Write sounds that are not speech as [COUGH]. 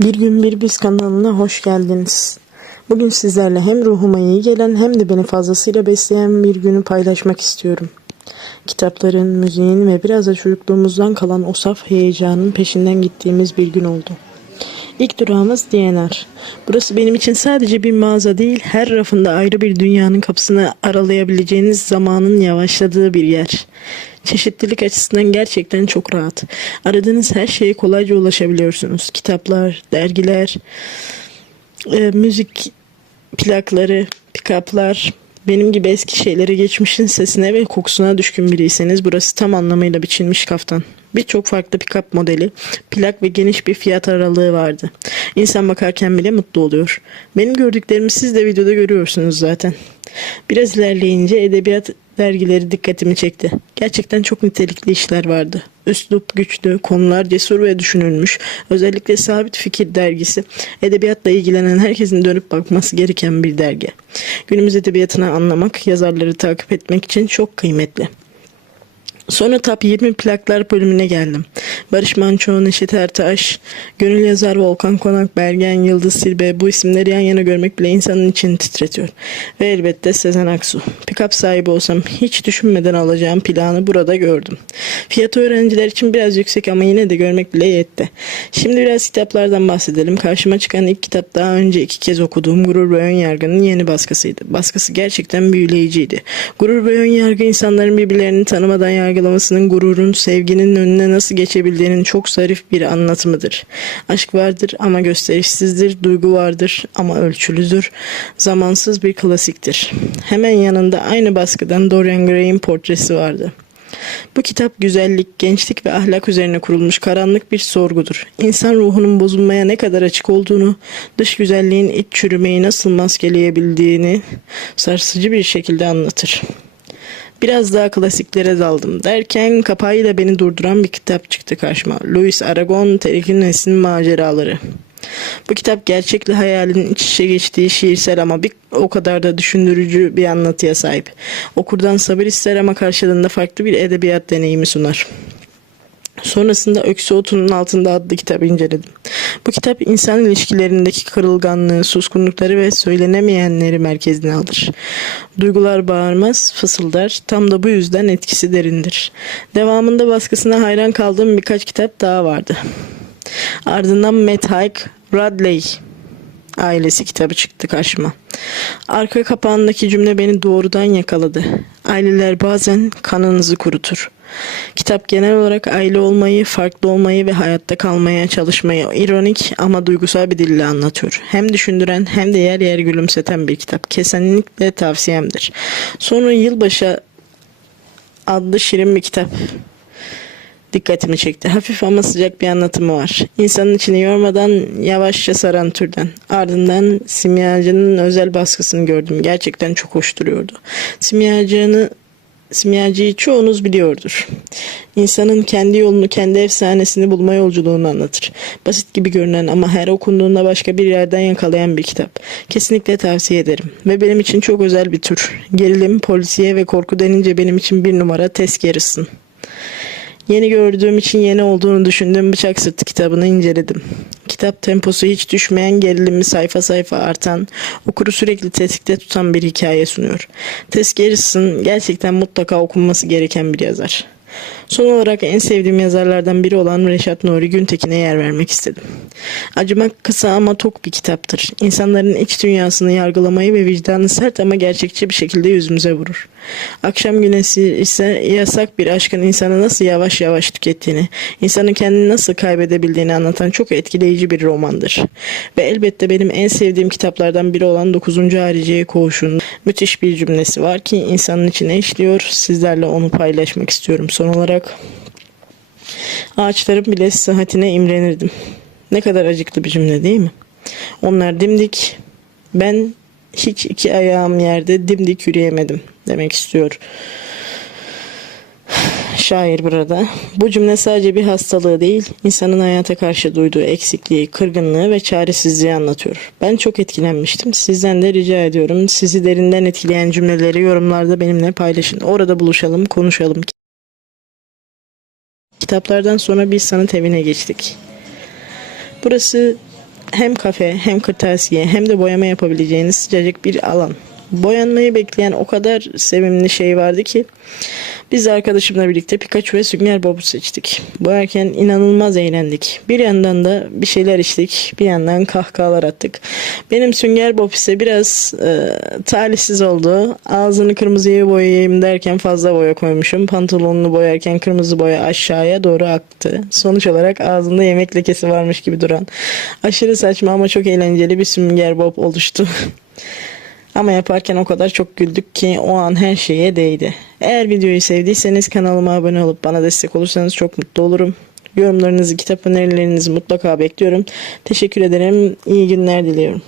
Bir gün bir biz kanalına hoş geldiniz. Bugün sizlerle hem ruhuma iyi gelen hem de beni fazlasıyla besleyen bir günü paylaşmak istiyorum. Kitapların, müziğin ve biraz da çocukluğumuzdan kalan o saf heyecanın peşinden gittiğimiz bir gün oldu. İlk durağımız DNR. Burası benim için sadece bir mağaza değil, her rafında ayrı bir dünyanın kapısını aralayabileceğiniz zamanın yavaşladığı bir yer. Çeşitlilik açısından gerçekten çok rahat. Aradığınız her şeye kolayca ulaşabiliyorsunuz. Kitaplar, dergiler, e, müzik plakları, pick-up'lar, benim gibi eski şeylere geçmişin sesine ve kokusuna düşkün biriyseniz burası tam anlamıyla biçilmiş kaftan. Birçok farklı pick-up modeli, plak ve geniş bir fiyat aralığı vardı. İnsan bakarken bile mutlu oluyor. Benim gördüklerimi siz de videoda görüyorsunuz zaten. Biraz ilerleyince edebiyat dergileri dikkatimi çekti. Gerçekten çok nitelikli işler vardı. Üslup güçlü, konular cesur ve düşünülmüş. Özellikle Sabit Fikir dergisi edebiyatla ilgilenen herkesin dönüp bakması gereken bir dergi. Günümüz edebiyatını anlamak, yazarları takip etmek için çok kıymetli. Sonra Top 20 plaklar bölümüne geldim. Barış Manço, Neşet Ertaş, Gönül Yazar, Volkan Konak, Bergen, Yıldız Silbe bu isimleri yan yana görmek bile insanın içini titretiyor. Ve elbette Sezen Aksu. Pikap sahibi olsam hiç düşünmeden alacağım planı burada gördüm. Fiyatı öğrenciler için biraz yüksek ama yine de görmek bile yetti. Şimdi biraz kitaplardan bahsedelim. Karşıma çıkan ilk kitap daha önce iki kez okuduğum Gurur ve Önyargı'nın yeni baskısıydı. Baskısı gerçekten büyüleyiciydi. Gurur ve Önyargı insanların birbirlerini tanımadan yargılamasının gururun, sevginin önüne nasıl geçebildiğinin çok zarif bir anlatımıdır. Aşk vardır ama gösterişsizdir, duygu vardır ama ölçülüdür, zamansız bir klasiktir. Hemen yanında aynı baskıdan Dorian Gray'in portresi vardı. Bu kitap güzellik, gençlik ve ahlak üzerine kurulmuş karanlık bir sorgudur. İnsan ruhunun bozulmaya ne kadar açık olduğunu, dış güzelliğin iç çürümeyi nasıl maskeleyebildiğini sarsıcı bir şekilde anlatır. Biraz daha klasiklere daldım derken kapağıyla beni durduran bir kitap çıktı karşıma. Louis Aragon, Terkines'in maceraları. Bu kitap gerçekle hayalin iç içe geçtiği şiirsel ama bir o kadar da düşündürücü bir anlatıya sahip. Okurdan sabır ister ama karşılığında farklı bir edebiyat deneyimi sunar. Sonrasında Öksü Otunun Altında adlı kitabı inceledim. Bu kitap insan ilişkilerindeki kırılganlığı, suskunlukları ve söylenemeyenleri merkezine alır. Duygular bağırmaz, fısıldar. Tam da bu yüzden etkisi derindir. Devamında baskısına hayran kaldığım birkaç kitap daha vardı. Ardından Matt Haig, Radley ailesi kitabı çıktı karşıma. Arka kapağındaki cümle beni doğrudan yakaladı. Aileler bazen kanınızı kurutur. Kitap genel olarak aile olmayı, farklı olmayı ve hayatta kalmaya çalışmayı ironik ama duygusal bir dille anlatıyor. Hem düşündüren hem de yer yer gülümseten bir kitap. Kesinlikle tavsiyemdir. Sonra Yılbaşı adlı şirin bir kitap dikkatimi çekti. Hafif ama sıcak bir anlatımı var. İnsanın içini yormadan yavaşça saran türden. Ardından simyacının özel baskısını gördüm. Gerçekten çok hoş duruyordu. Simyacını Simyacıyı çoğunuz biliyordur. İnsanın kendi yolunu, kendi efsanesini bulma yolculuğunu anlatır. Basit gibi görünen ama her okunduğunda başka bir yerden yakalayan bir kitap. Kesinlikle tavsiye ederim. Ve benim için çok özel bir tür. Gerilim, polisiye ve korku denince benim için bir numara Garrison. Yeni gördüğüm için yeni olduğunu düşündüğüm Bıçak Sırtı kitabını inceledim. Kitap temposu hiç düşmeyen gerilimi sayfa sayfa artan, okuru sürekli tetikte tutan bir hikaye sunuyor. Tess Garrison gerçekten mutlaka okunması gereken bir yazar. Son olarak en sevdiğim yazarlardan biri olan Reşat Nuri Güntekin'e yer vermek istedim. Acımak kısa ama tok bir kitaptır. İnsanların iç dünyasını yargılamayı ve vicdanı sert ama gerçekçi bir şekilde yüzümüze vurur. Akşam güneşi ise yasak bir aşkın insanı nasıl yavaş yavaş tükettiğini, insanın kendini nasıl kaybedebildiğini anlatan çok etkileyici bir romandır. Ve elbette benim en sevdiğim kitaplardan biri olan 9. Hariciye Koğuşu'nun müthiş bir cümlesi var ki insanın içine işliyor. Sizlerle onu paylaşmak istiyorum. Son olarak ağaçların bile sıhhatine imrenirdim. Ne kadar acıklı bir cümle değil mi? Onlar dimdik, ben hiç iki ayağım yerde dimdik yürüyemedim demek istiyor. Şair burada. Bu cümle sadece bir hastalığı değil, insanın hayata karşı duyduğu eksikliği, kırgınlığı ve çaresizliği anlatıyor. Ben çok etkilenmiştim. Sizden de rica ediyorum. Sizi derinden etkileyen cümleleri yorumlarda benimle paylaşın. Orada buluşalım, konuşalım. Kitaplardan sonra bir sanat evine geçtik. Burası hem kafe hem kırtasiye hem de boyama yapabileceğiniz sıcacık bir alan. Boyanmayı bekleyen o kadar sevimli şey vardı ki biz arkadaşımla birlikte Pikachu ve Sünger Bob'u seçtik. Boyarken inanılmaz eğlendik. Bir yandan da bir şeyler içtik, bir yandan kahkahalar attık. Benim Sünger Bob ise biraz e, talihsiz oldu. Ağzını kırmızıya boyayayım derken fazla boya koymuşum. Pantolonunu boyarken kırmızı boya aşağıya doğru aktı. Sonuç olarak ağzında yemek lekesi varmış gibi duran aşırı saçma ama çok eğlenceli bir Sünger Bob oluştu. [LAUGHS] Ama yaparken o kadar çok güldük ki o an her şeye değdi. Eğer videoyu sevdiyseniz kanalıma abone olup bana destek olursanız çok mutlu olurum. Yorumlarınızı, kitap önerilerinizi mutlaka bekliyorum. Teşekkür ederim. İyi günler diliyorum.